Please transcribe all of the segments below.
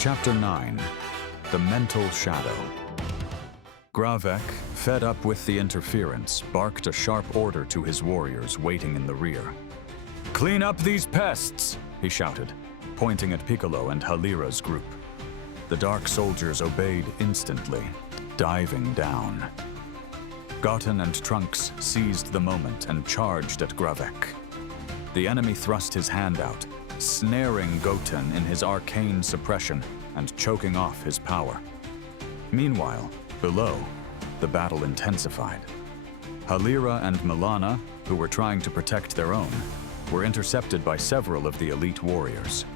Chapter 9. The Mental Shadow. Gravek, fed up with the interference, barked a sharp order to his warriors waiting in the rear. "Clean up these pests!" he shouted, pointing at Piccolo and Halira's group. The dark soldiers obeyed instantly, diving down. Goten and Trunks seized the moment and charged at Gravek. The enemy thrust his hand out, snaring Goten in his arcane suppression and choking off his power. Meanwhile, below, the battle intensified. Halira and Milana, who were trying to protect their own, were intercepted by several of the elite warriors.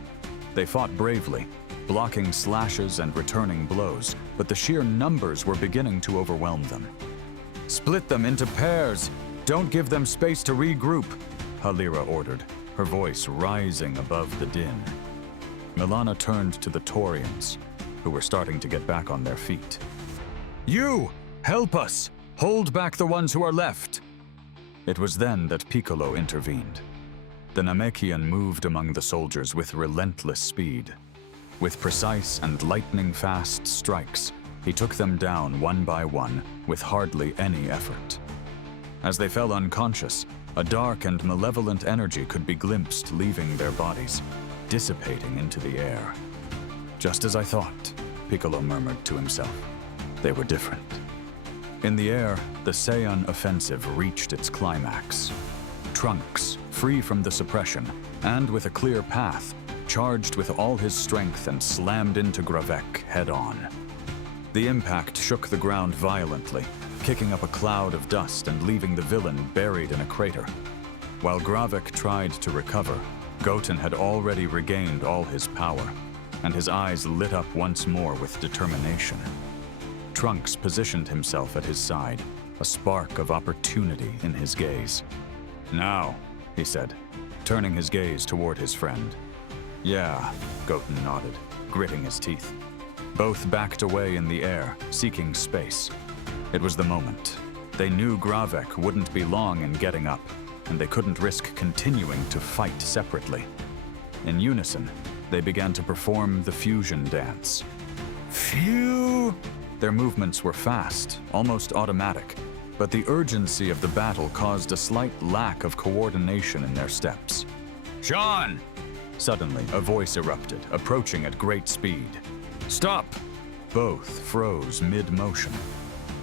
They fought bravely, blocking slashes and returning blows, but the sheer numbers were beginning to overwhelm them. "Split them into pairs! Don't give them space to regroup!" Halira ordered, her voice rising above the din. Milana turned to the Torians, who were starting to get back on their feet. "You! Help us! Hold back the ones who are left!" It was then that Piccolo intervened. The Namekian moved among the soldiers with relentless speed. With precise and lightning-fast strikes, he took them down one by one with hardly any effort. As they fell unconscious, a dark and malevolent energy could be glimpsed leaving their bodies, dissipating into the air. "Just as I thought," Piccolo murmured to himself. They were different. In the air, the Saiyan offensive reached its climax. Trunks, free from the suppression, and with a clear path, charged with all his strength and slammed into Gravek head-on. The impact shook the ground violently, kicking up a cloud of dust and leaving the villain buried in a crater. While Gravek tried to recover, Goten had already regained all his power, and his eyes lit up once more with determination. Trunks positioned himself at his side, a spark of opportunity in his gaze. "Now," he said, turning his gaze toward his friend. "Yeah," Goten nodded, gritting his teeth. Both backed away in the air, seeking space. It was the moment. They knew Gravek wouldn't be long in getting up, and they couldn't risk continuing to fight separately. In unison, they began to perform the fusion dance. Phew! Their movements were fast, almost automatic, but the urgency of the battle caused a slight lack of coordination in their steps. "Sean!" Suddenly, a voice erupted, approaching at great speed. "Stop!" Both froze mid-motion.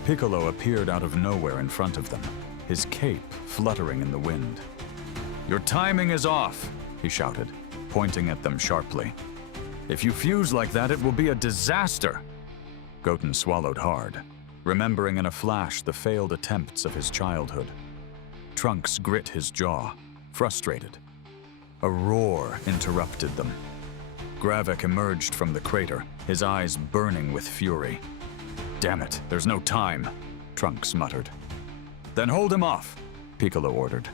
Piccolo appeared out of nowhere in front of them, his cape fluttering in the wind. "Your timing is off," he shouted, pointing at them sharply. "If you fuse like that, it will be a disaster." Goten swallowed hard, remembering in a flash the failed attempts of his childhood. Trunks grit his jaw, frustrated. A roar interrupted them. Gravek emerged from the crater, his eyes burning with fury. "Damn it, there's no time," Trunks muttered. "Then hold him off," Piccolo ordered.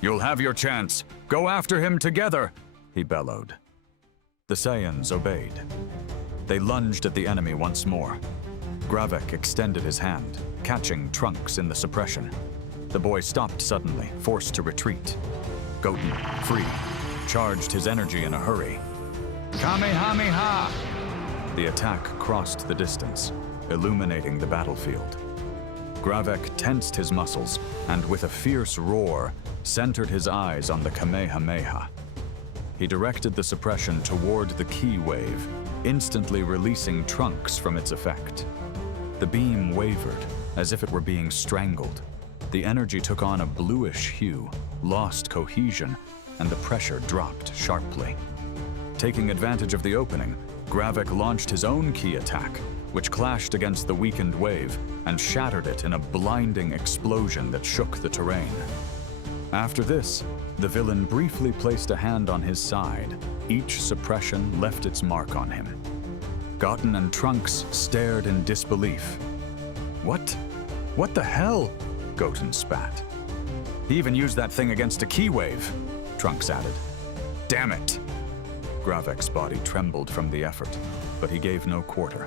"You'll have your chance. Go after him together," he bellowed. The Saiyans obeyed. They lunged at the enemy once more. Gravek extended his hand, catching Trunks in the suppression. The boy stopped suddenly, forced to retreat. Goten, free, charged his energy in a hurry. Kamehameha! The attack crossed the distance, illuminating the battlefield. Gravek tensed his muscles and, with a fierce roar, centered his eyes on the Kamehameha. He directed the suppression toward the ki wave, instantly releasing Trunks from its effect. The beam wavered, as if it were being strangled. The energy took on a bluish hue, lost cohesion, and the pressure dropped sharply. Taking advantage of the opening, Gravek launched his own ki attack, which clashed against the weakened wave and shattered it in a blinding explosion that shook the terrain. After this, the villain briefly placed a hand on his side. Each suppression left its mark on him. Goten and Trunks stared in disbelief. What the hell?" Goten spat. "He even used that thing against a ki wave," Trunks added. "Damn it!" Gravek's body trembled from the effort, but he gave no quarter.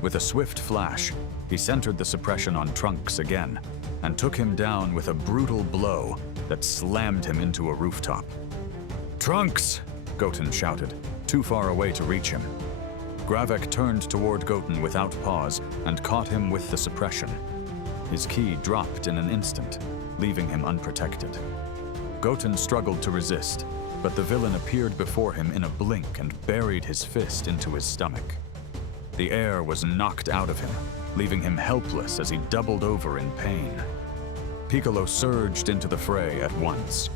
With a swift flash, he centered the suppression on Trunks again and took him down with a brutal blow that slammed him into a rooftop. "Trunks!" Goten shouted, too far away to reach him. Gravek turned toward Goten without pause and caught him with the suppression. His ki dropped in an instant, leaving him unprotected. Goten struggled to resist, but the villain appeared before him in a blink and buried his fist into his stomach. The air was knocked out of him, leaving him helpless as he doubled over in pain. Piccolo surged into the fray at once.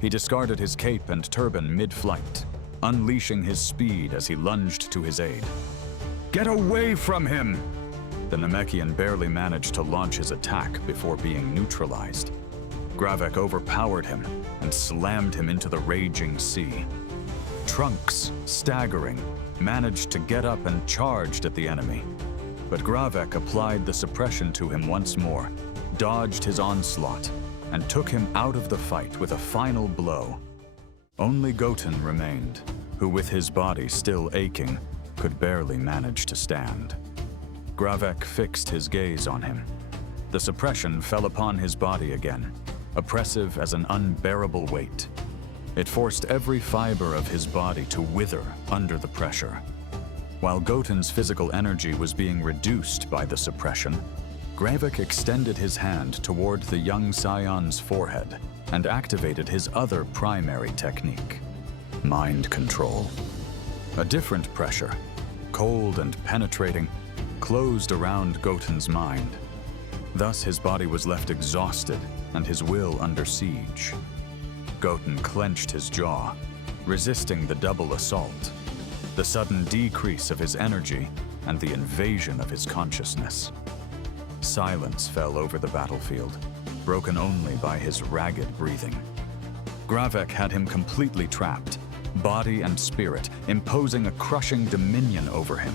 He discarded his cape and turban mid-flight, unleashing his speed as he lunged to his aid. "Get away from him!" The Namekian barely managed to launch his attack before being neutralized. Gravek overpowered him and slammed him into the raging sea. Trunks, staggering, managed to get up and charged at the enemy. But Gravek applied the suppression to him once more, dodged his onslaught, and took him out of the fight with a final blow. Only Goten remained, who with his body still aching, could barely manage to stand. Gravek fixed his gaze on him. The suppression fell upon his body again, oppressive as an unbearable weight. It forced every fiber of his body to wither under the pressure. While Goten's physical energy was being reduced by the suppression, Gravek extended his hand toward the young scion's forehead and activated his other primary technique, mind control. A different pressure, cold and penetrating, closed around Goten's mind. Thus his body was left exhausted and his will under siege. Goten clenched his jaw, resisting the double assault, the sudden decrease of his energy and the invasion of his consciousness. Silence fell over the battlefield, broken only by his ragged breathing. Gravek had him completely trapped, body and spirit, imposing a crushing dominion over him.